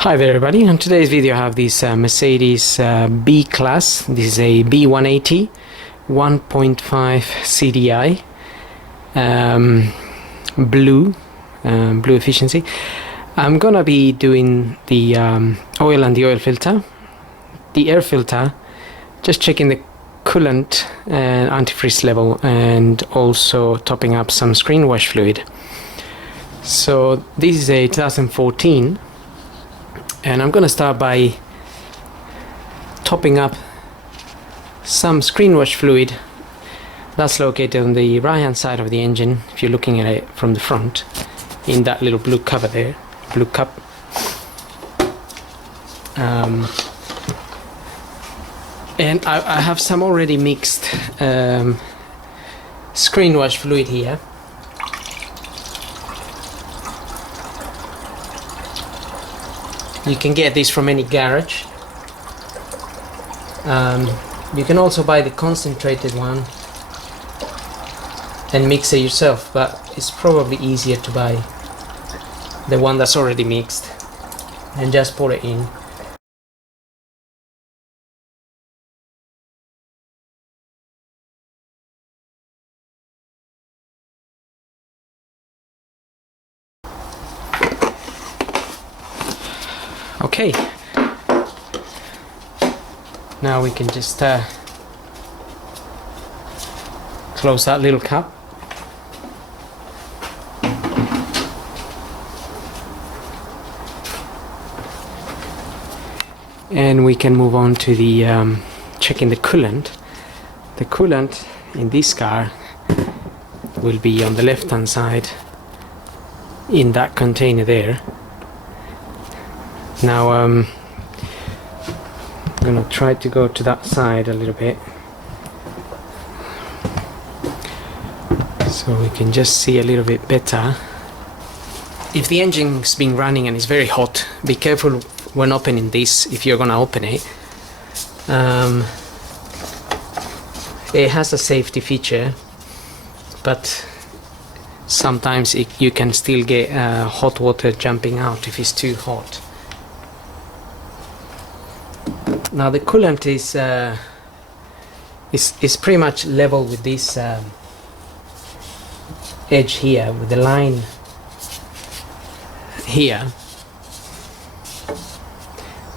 Hi there everybody. In today's video I have this Mercedes B-Class. This is a B180 1.5 CDI blue efficiency. I'm gonna be doing the oil and the oil filter, the air filter, just checking the coolant and antifreeze level, and also topping up some screenwash fluid. So this is a 2014, and I'm gonna start by topping up some screenwash fluid that's located on the right hand side of the engine if you're looking at it from the front, in that little blue cover there, blue cup. And I have some already mixed screenwash fluid here. You can get this from any garage. You can also buy the concentrated one and mix it yourself, but it's probably easier to buy the one that's already mixed and just pour it in. Okay, now we can just close that little cap. And we can move on to the checking the coolant. The coolant in this car will be on the left hand side in that container there. Now I'm gonna try to go to that side a little bit so we can just see a little bit better. If the engine's been running and it's very hot, be careful when opening this if you're gonna open it. It has a safety feature, but sometimes you can still get hot water jumping out if it's too hot. Now the coolant is pretty much level with this edge here, with the line here,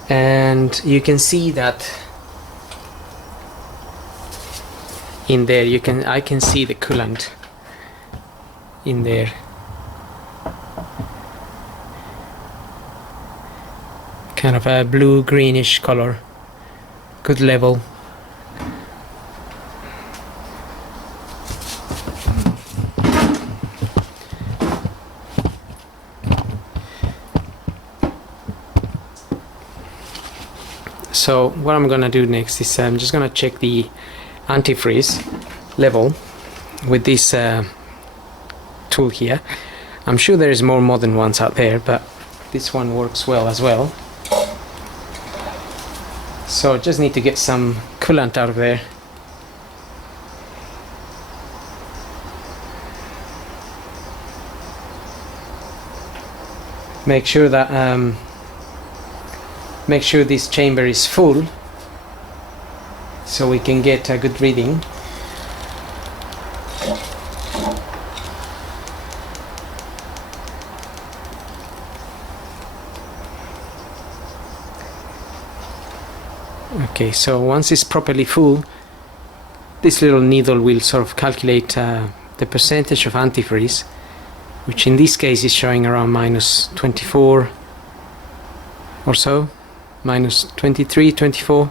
and you can see that in there I can see the coolant in there. Kind of a blue greenish color. Good level. So what I'm gonna do next is I'm just gonna check the antifreeze level with this tool here. I'm sure there is more modern ones out there, but this one works well as well. So just need to get some coolant out of there. Make sure that this chamber is full so we can get a good reading. Okay, so once it's properly full, this little needle will sort of calculate the percentage of antifreeze, which in this case is showing around minus 24 or so, minus 23, 24.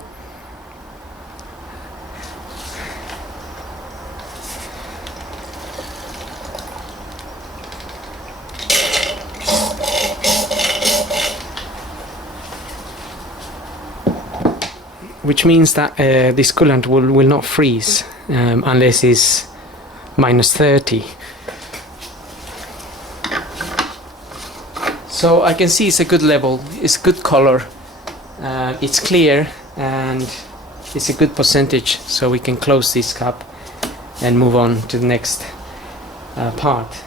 Which means that this coolant will not freeze unless it's minus 30. So I can see it's a good level, it's good color, it's clear, and it's a good percentage, so we can close this cap and move on to the next part.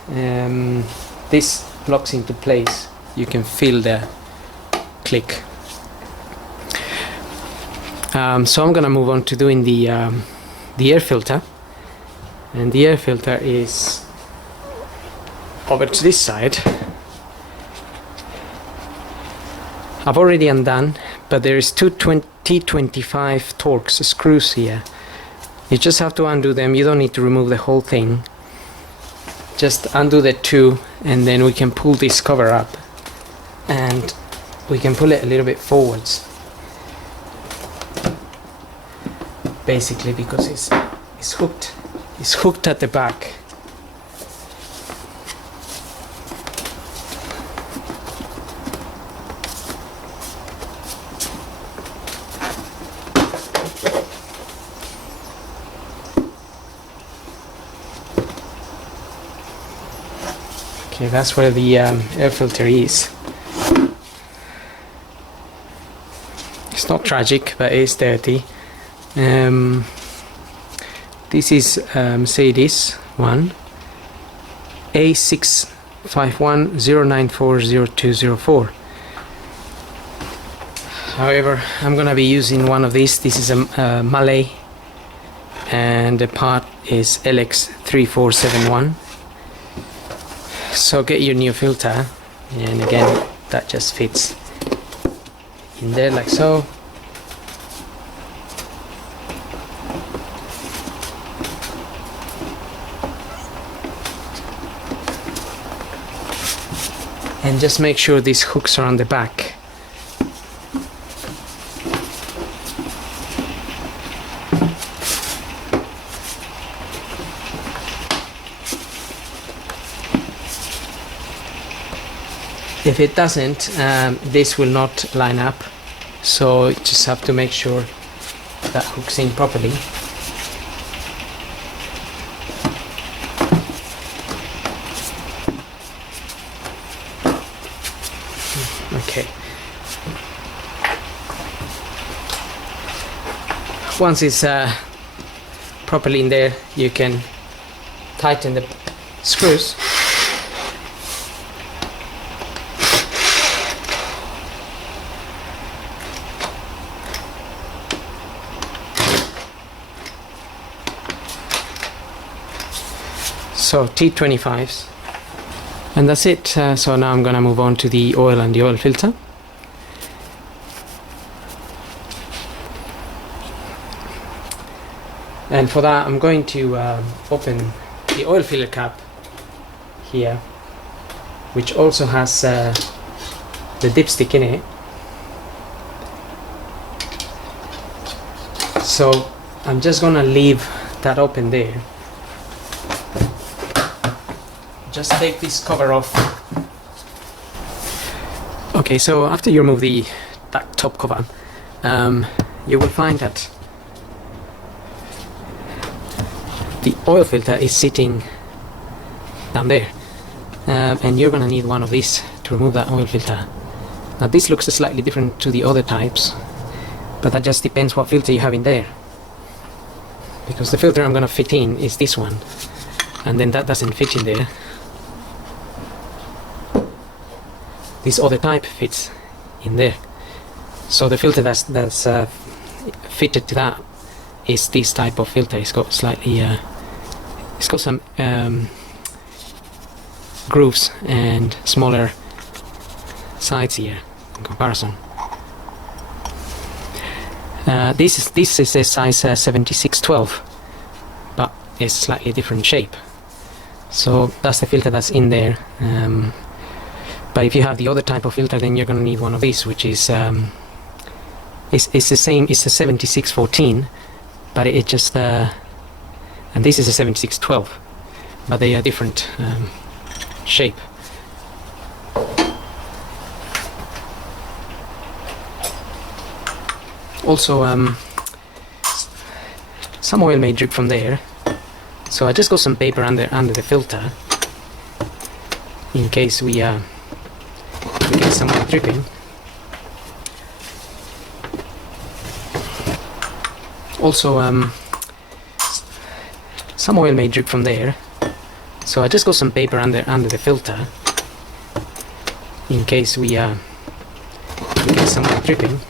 This locks into place. You can feel the click. So I'm gonna move on to doing the air filter, and the air filter is over to this side. I've already undone, but there is two T25 Torx screws here. You just have to undo them. You don't need to remove the whole thing. Just undo the two, and then we can pull this cover up, and we can pull it a little bit forwards, basically because it's hooked at the back. Okay, that's where the air filter is. It's not tragic, but it is dirty. This is Mercedes one A65109400204. However, I'm gonna be using one of these. This is a Malay, and the part is LX3471. So get your new filter, and again that just fits in there like so. And just make sure these hooks are on the back. If it doesn't, this will not line up, so you just have to make sure that hooks in properly. Okay. Once it's properly in there, you can tighten the screws. So T25s, and that's it. So now I'm gonna move on to the oil and the oil filter. And for that I'm going to open the oil filler cap here, which also has the dipstick in it. So I'm just gonna leave that open there. Just take this cover off. Okay, so after you remove that top cover, you will find that the oil filter is sitting down there, and you're gonna need one of these to remove that oil filter. Now this looks slightly different to the other types, but that just depends what filter you have in there, because the filter I'm gonna fit in is this one, and then that doesn't fit in there. This other type fits in there, so the filter that's fitted to that is this type of filter. It's got slightly it's got some grooves and smaller sides here in comparison. This is a size 7612, but it's slightly different shape. So that's the filter that's in there. But if you have the other type of filter, then you're going to need one of these, which is it's the same. It's a 7614, but it just and this is a 7612, but they are different shape. Also, some oil may drip from there, so I just got some paper under the filter in case we get some oil dripping. Also, some oil may drip from there, so I just got some paper under the filter in case we we get some oil dripping.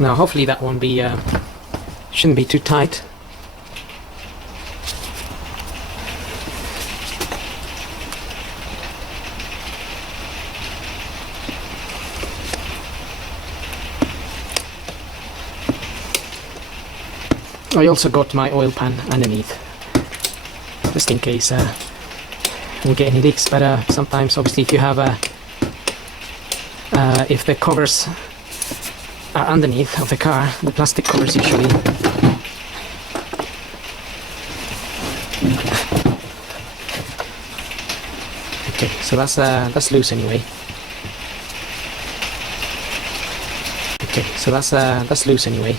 Now hopefully that won't be, shouldn't be too tight. I also got my oil pan underneath, just in case we get any leaks, but sometimes obviously if you have if the covers are underneath of the car, the plastic covers usually okay, so that's loose anyway. Okay, so that's loose anyway.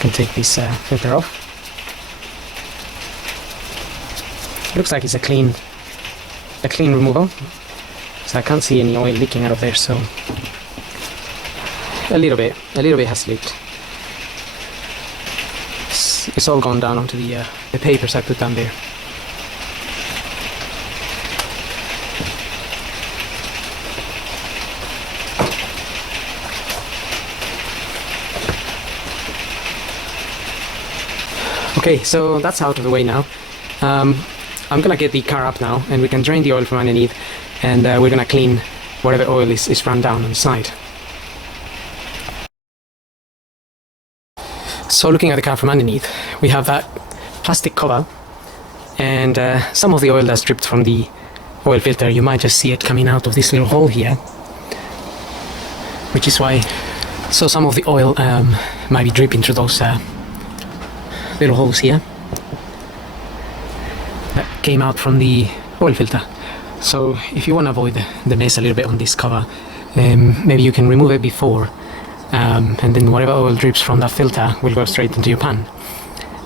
Can take this filter off. Looks like it's a clean removal, so I can't see any oil leaking out of there. So a little bit has leaked. It's all gone down onto the papers I put down there. Okay, so that's out of the way now. I'm gonna get the car up now, and we can drain the oil from underneath, and we're gonna clean whatever oil is run down on the side. So looking at the car from underneath, we have that plastic cover, and some of the oil that's dripped from the oil filter, you might just see it coming out of this little hole here, which is why, so some of the oil might be dripping through those little holes here that came out from the oil filter. So if you want to avoid the mess a little bit on this cover, maybe you can remove it before, and then whatever oil drips from that filter will go straight into your pan.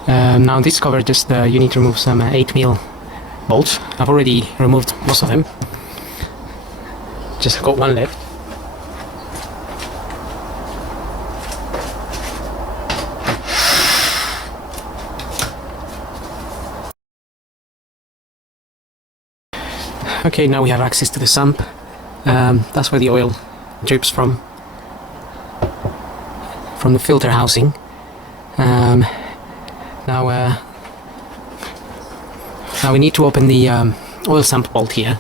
Now this cover, just you need to remove some 8mm bolts. I've already removed most of them, just got one left. Okay, now we have access to the sump. That's where the oil drips from the filter housing. Now we need to open the oil sump bolt here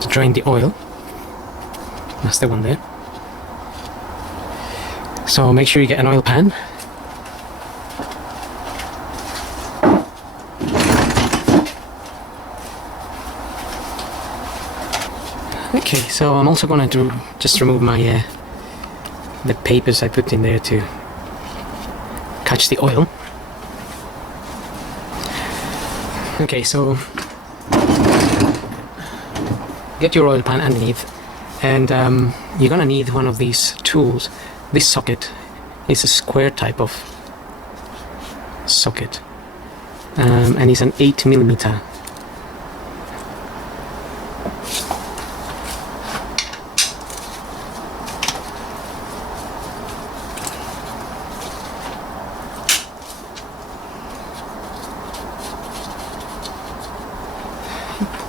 to drain the oil. That's the one there. So make sure you get an oil pan. Okay, so I'm also going to just remove my the papers I put in there to catch the oil. Okay, so get your oil pan underneath, and you're gonna need one of these tools. This socket is a square type of socket, and it's an 8mm.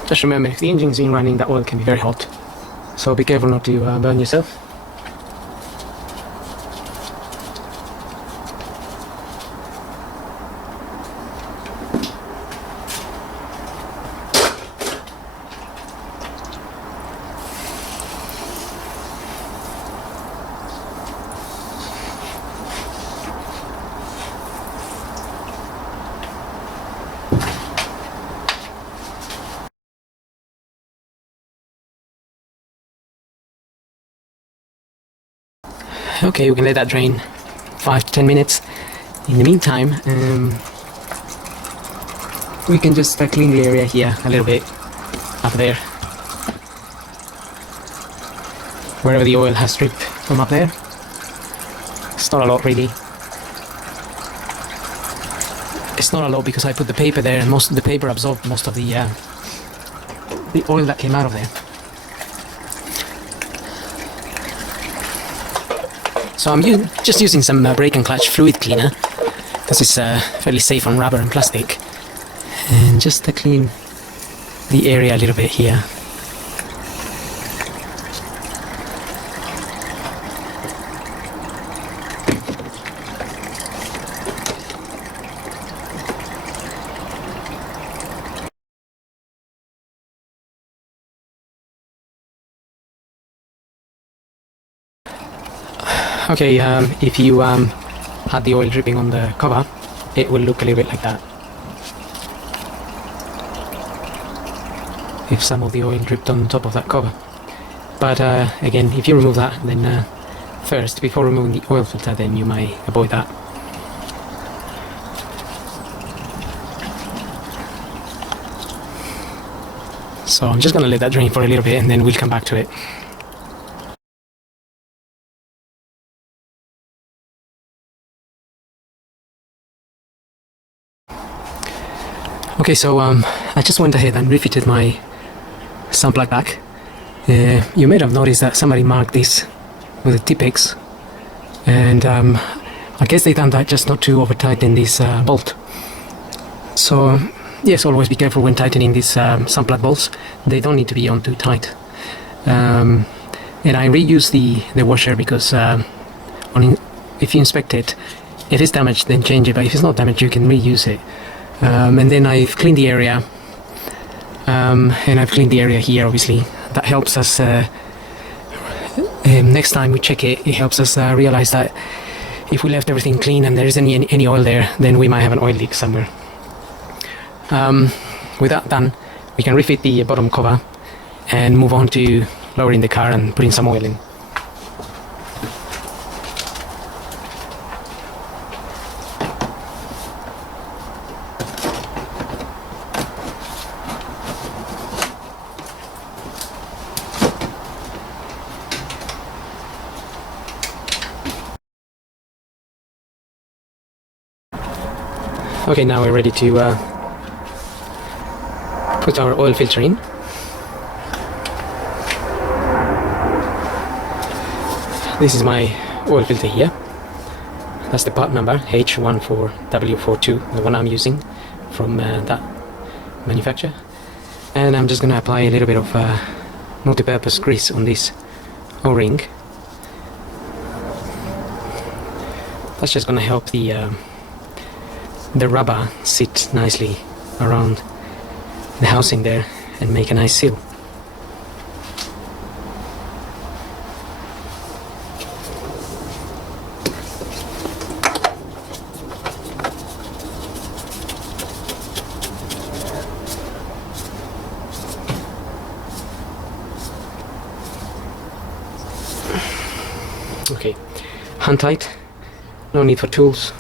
Just remember, if the engine's been running, that oil can be very hot, so be careful not to burn yourself. Okay, we can let that drain 5 to 10 minutes. In the meantime, we can just clean the area here a little bit, up there, wherever the oil has dripped from up there. It's not a lot really. It's not a lot because I put the paper there, and most of the paper absorbed most of the oil that came out of there. So I'm just using some brake and clutch fluid cleaner, because it's fairly safe on rubber and plastic, and just to clean the area a little bit here. Okay, if you had the oil dripping on the cover, it will look a little bit like that. If some of the oil dripped on top of that cover. But again, if you remove that, then first, before removing the oil filter, then you might avoid that. So I'm just going to let that drain for a little bit, and then we'll come back to it. Okay, so I just went ahead and refitted my sun plug back. You may have noticed that somebody marked this with a Tipex, and I guess they done that just not to over tighten this bolt. So yes, always be careful when tightening these sun plug bolts. They don't need to be on too tight. And I reuse the washer because if you inspect it, if it's damaged, then change it, but if it's not damaged, you can reuse it. And then I've cleaned the area, and I've cleaned the area here, obviously. That helps us, next time we check it, it helps us realize that if we left everything clean and there isn't any oil there, then we might have an oil leak somewhere. With that done, we can refit the bottom cover and move on to lowering the car and putting some oil in. Okay, now we're ready to put our oil filter in. This is my oil filter here. That's the part number H14W42, the one I'm using from that manufacturer. And I'm just going to apply a little bit of multi-purpose grease on this O-ring. That's just going to help the rubber sit nicely around the housing there and make a nice seal. Okay, hand tight, no need for tools.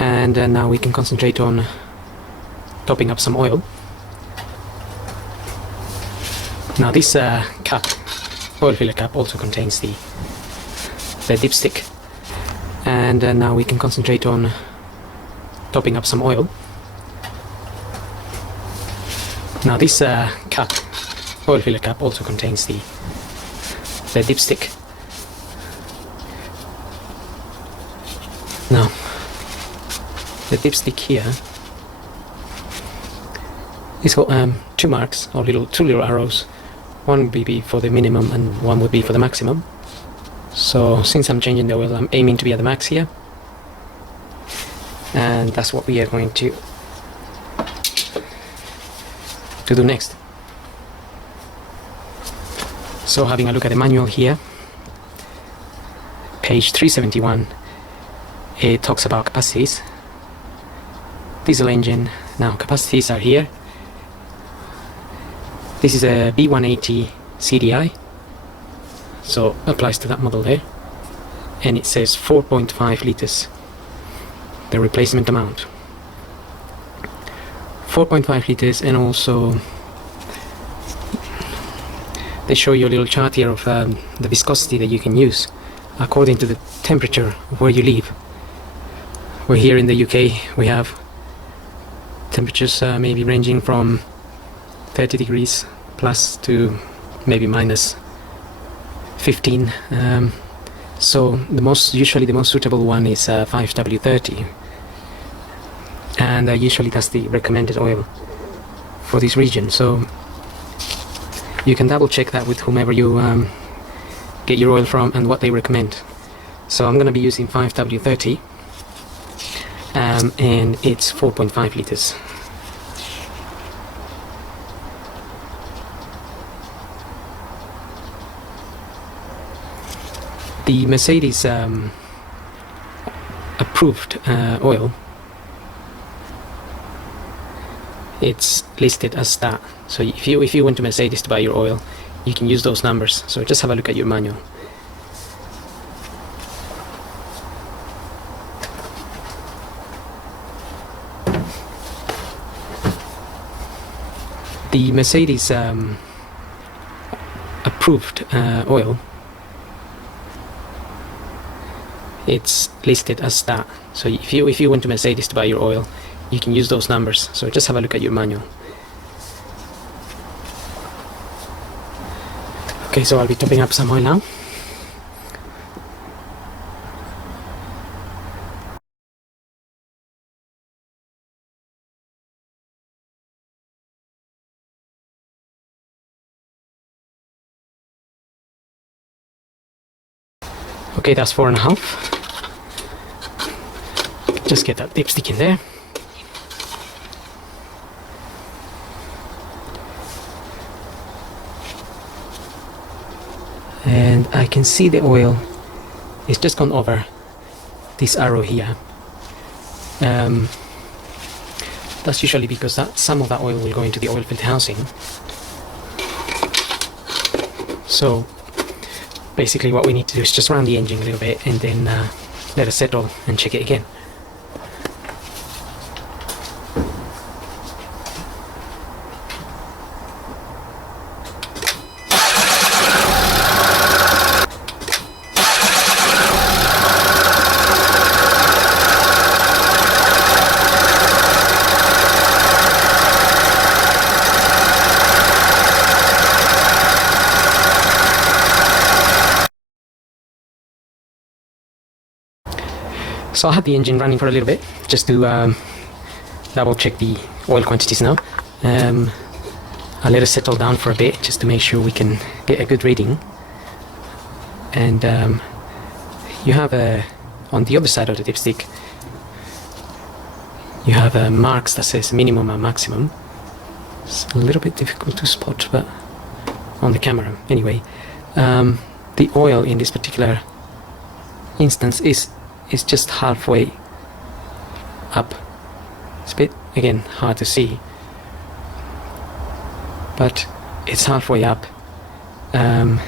And now we can concentrate on topping up some oil. Now this cap, oil filler cap, also contains the dipstick. And now we can concentrate on topping up some oil. Now this cap, oil filler cap, also contains the dipstick. Now the dipstick here is got two marks, or two little arrows. One would be for the minimum and one would be for the maximum. So since I'm changing the oil, I'm aiming to be at the max here, and that's what we are going to do next. So having a look at the manual here, page 371, it talks about capacities. Diesel engine, now capacities are here. This is a B180 CDI, so applies to that model there, and it says 4.5 liters, the replacement amount. 4.5 liters, and also they show you a little chart here of the viscosity that you can use according to the temperature of where you live. We're here in the UK, we have temperatures maybe ranging from 30 degrees plus to maybe minus 15. So usually the most suitable one is 5W30, and usually that's the recommended oil for this region. So you can double check that with whomever you get your oil from and what they recommend. So I'm going to be using 5W30, and it's 4.5 liters. The Mercedes approved oil, it's listed as that. So if you went to Mercedes to buy your oil, you can use those numbers. So just have a look at your manual. The Mercedes approved oil, it's listed as that. So if you went to Mercedes to buy your oil, you can use those numbers. So just have a look at your manual. Okay, so I'll be topping up some oil now. Okay, that's 4.5. Just get that dipstick in there. And I can see the oil is just gone over this arrow here. That's usually because some of that oil will go into the oil filter housing. So basically what we need to do is just run the engine a little bit and then let it settle and check it again. So I had the engine running for a little bit just to double check the oil quantities now. I'll let it settle down for a bit just to make sure we can get a good reading. And you have on the other side of the dipstick, you have marks that says minimum and maximum. It's a little bit difficult to spot, but on the camera anyway. The oil in this particular instance is just halfway up. It's a bit, again, hard to see, but it's halfway up, and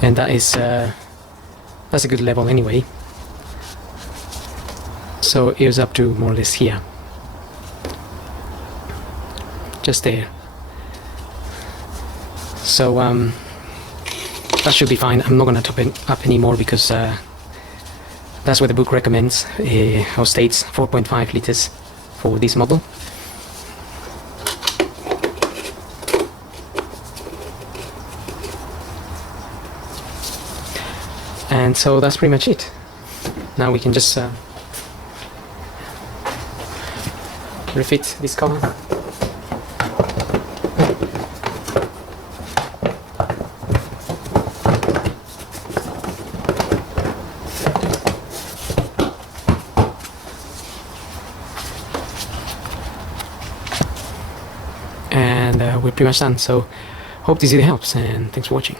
that's a good level anyway. So it was up to more or less here, just there. So that should be fine. I'm not going to top it up anymore because that's what the book recommends, or states 4.5 liters for this model. And so that's pretty much it. Now we can just refit this cover. And we're pretty much done. So hope this video helps, and thanks for watching.